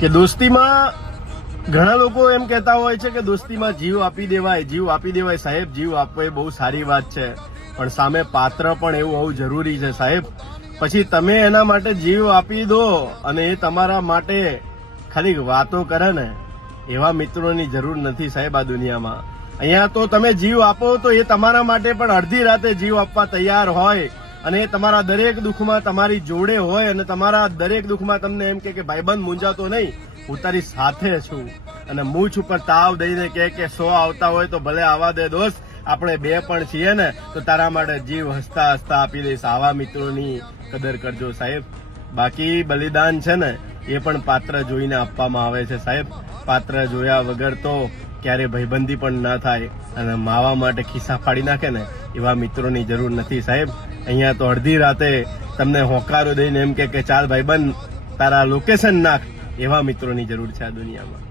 કે દોસ્તીમાં ઘણા લોકો એમ કહેતા હોય છે કે દોસ્તીમાં જીવ આપી દેવાય સાહેબ. જીવ આપવો એ બહુ સારી વાત છે, પણ સામે પાત્ર પણ એવું હોવું જરૂરી છે સાહેબ. પછી તમે એના માટે જીવ આપી દો અને એ તમારા માટે ખાલી વાતો કરે ને, એવા મિત્રોની જરૂર નથી સાહેબ આ દુનિયામાં. અહીંયા તો તમે જીવ આપો તો એ તમારા માટે પણ અડધી રાતે જીવ આપવા તૈયાર હોય અને એ તમારા દરેક દુઃખમાં તમારી જોડે હોય અને તમારા દરેક દુઃખમાં તમને એમ કે ભાઈબંધ મૂંઝાતો નહીં, હું તારી સાથે છું. અને મૂછ ઉપર તાવ દઈને કે 100 આવતા હોય તો ભલે આવવા દે દોસ્ત, આપણે 2 પણ છીએ ને, તો તારા માટે જીવ હસતા હસતા આપી દઈશ. આવા મિત્રોની કદર કરજો સાહેબ. બાકી બલિદાન છે ને એ પણ પાત્ર જોઈને આપવામાં આવે છે સાહેબ. પાત્ર જોયા વગર તો ક્યારે ભાઈબંધી પણ ના થાય અને માવા માટે ખિસ્સા ફાડી નાખે ને, એવા મિત્રોની જરૂર નથી સાહેબ. અહીંયા તો અડધી રાતે તમને હોકારો દઈને એમ કે ચાલ ભાઈબંધ તારા લોકેશન નાખ, એવા મિત્રોની જરૂર છે આ દુનિયામાં.